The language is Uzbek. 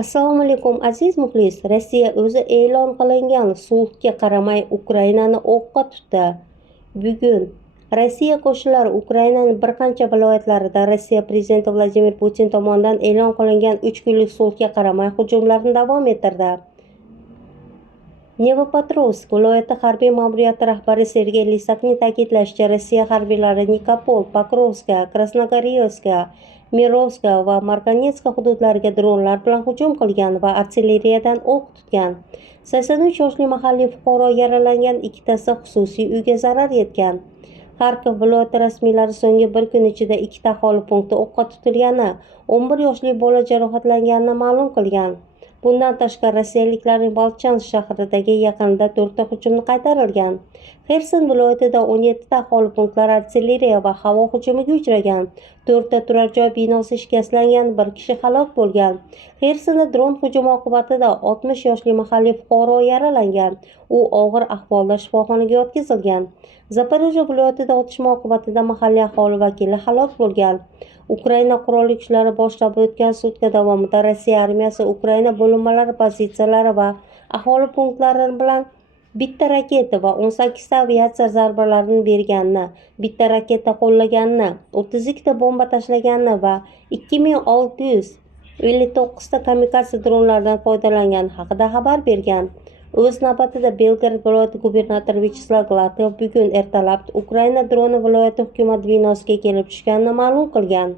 Assalomu alaykum aziz muxlis. Rossiya o'zi e'lon qilingan sulhga qaramay Ukrainani o'qqa tutdi. Bugun Rossiya qo'shinlari Ukrainaning bir qancha viloyatlarida Rossiya prezidenti Vladimir Putin tomonidan e'lon qilingan 3 kunlik sulhga qaramay hujumlarni davom ettirdi. Nevopatrovsk viloyati harbiy ma'muriyati rahbari Sergey Lisakning ta'kidlashicha, Rossiya harbiylari Nikopol, Pokrovska, Krasnogorivka, Mirovska va Marganetska hududlariga dronlar bilan hujum qilgan va artilleriyadan o'q tutgan. 83 yoshli mahalliy fuqaro yaralangan, ikkitasi xususiy uyga zarar yetgan. Xarkov viloyati rasmiylari so'nggi bir kun ichida 2 ta aholi punkti o'qqa tutilgani, 11 yoshli bola jarohatlanganini ma'lum qilgan. Bundan tashqari rossiyaliklarning Bolchansk shahridagi yaqinida 4 ta hujumni qaytarilgan. Xerson viloyatida 17 ta aholi punktlari artilleriya va havo hujumiga uchragan. 4 ta turar joy binosi shikastlangan, 1 kishi halok bo'lgan. Xersonda dron hujumi oqibatida 60 yoshli mahalliy fuqaro yaralangan. U og'ir ahvolda shifoxonaga yotqizilgan. Zaporojye viloyatida otishma oqibatida mahalliy aholi vakili halok bo'lgan. Ukraina qurolli kuchlari bosh shtabi o'tgan sutka davomida Rossiya armiyasi Ukraina bo'linmalari pozitsiyalari va aholi punktlari bilan bitta raketa va 18 ta aviatsiya zarbalarini berganini, bitta raketa qo'llaganini, 32 ta bomba tashlaganini va 2659 ta kamikadze dronlardan foydalangani haqida xabar bergan. O'z navbatida Belgorod viloyati gubernatori Vyacheslav Gladkov bugun ertalab Ukraina droni viloyati hukumat binosiga kelib tushganini ma'lum qilgan.